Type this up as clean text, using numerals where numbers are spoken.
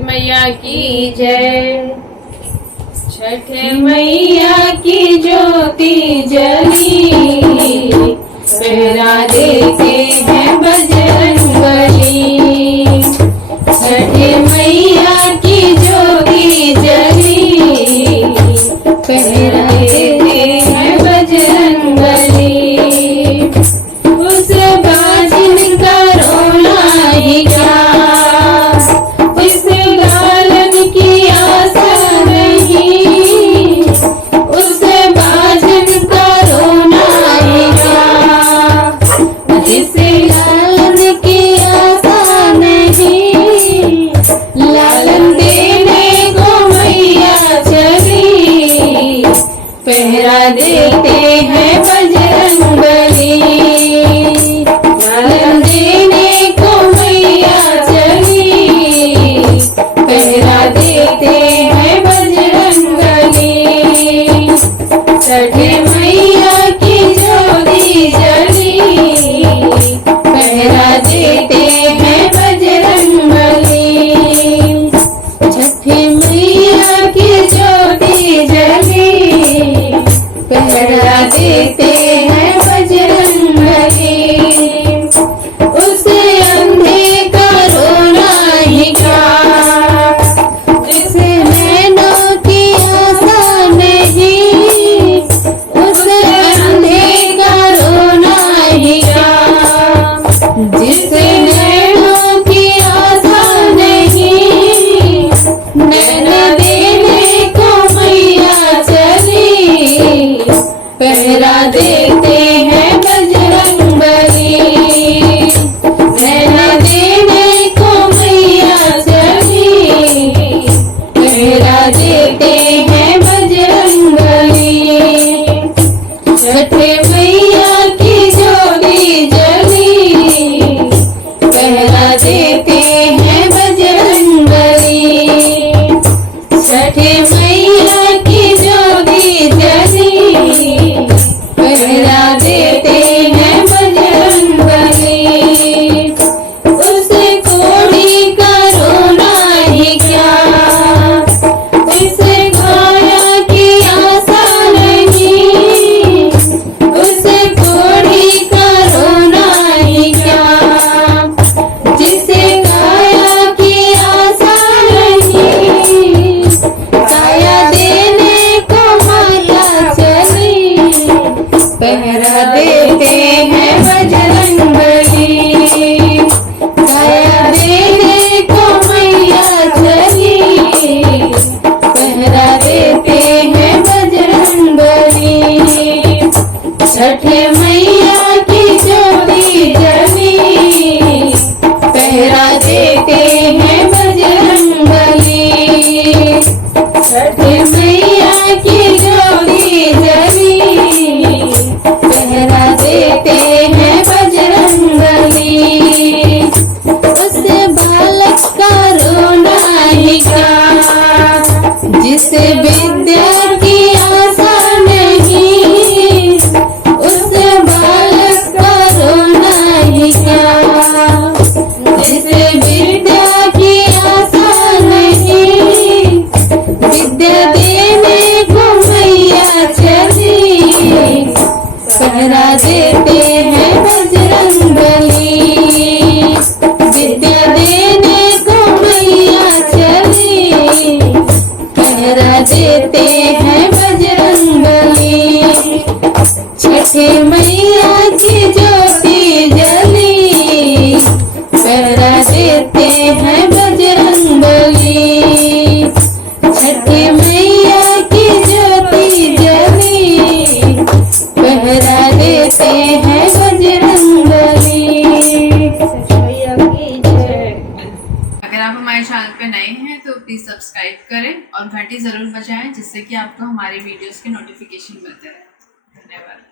मैया की जय। छठ मैया की ज्योति जली, पहरा देते हैं बजरंगबली। छठ मैया की ज्योति जली, पहरा देते हैं बजरंगबली। उस बाजिन का रोना ही क्या, इस लालन की आशा नहीं। उस बाजिन का रोना ही क्या, इस लालन की आशा नहीं। लालन देने को मैया चली, पहरा देते हैं बजरंगबली। लालन देने को मैया चली, पहरा देते हैं बजरंगबली। छठ मैया की ज्योति जली, पहरा देते हैं बजरंगबली। छठ मैया की ज्योति जली, पहरा देते हैं बजरंगबली। उस अंधे का रोना ही क्या, इस नैनों की आशा नहीं। उस अंधे का रोना ही क्या, जिस नैनों की आशा नहीं। नैना देने को मैया चली, पहरा देते हैं बजरंगबली। नैना देने को मैया चली, पहरा देते हैं बजरंगबली। छठ मैया की ज्योति जली, पहरा देते हैं बजरंगबली। छठ मैया की ज्योति जली, पहरा देते हैं बजरंगबली। उस कोढ़ी का रोना ही क्या, इस काया की आशा नहीं। उस कोढ़ी का रोना ही क्या, जिसे काया की आशा नहीं। काया देने को माया चली, पहरा देते हैं बजरंगबली। काया देने को मैया चली, पहरा देते हैं बजरंगबली। छठ मैया की ज्योति जली, पहरा देते हैं बजरंगबली। छठ मैया की ज्योति जली, पहरा देते हैं बजरंगबली। उस बालक का रोना ही क्या, जिस विद्या की आशा नहीं। उस बालक का रोना ही क्या, जिस विद्या की आशा नहीं। विद्या देने को मैया चली, पहरा देते हैं बजरंगबली। विद्या देने को मैया चली, पहरा देते हैं बजरंगबली। छठ मैया की ज्योति जली, पहरा देते हैं बजरंगबली। छठ मैया की ज्योति जली, पहरा देते हैं बजरंगबली। अगर आप हमारे चैनल पे नए हैं तो प्लीज़ सब्सक्राइब करें और घंटी ज़रूर बजाएं, जिससे कि आपको हमारी वीडियोस के नोटिफिकेशन मिलते रहे। धन्यवाद।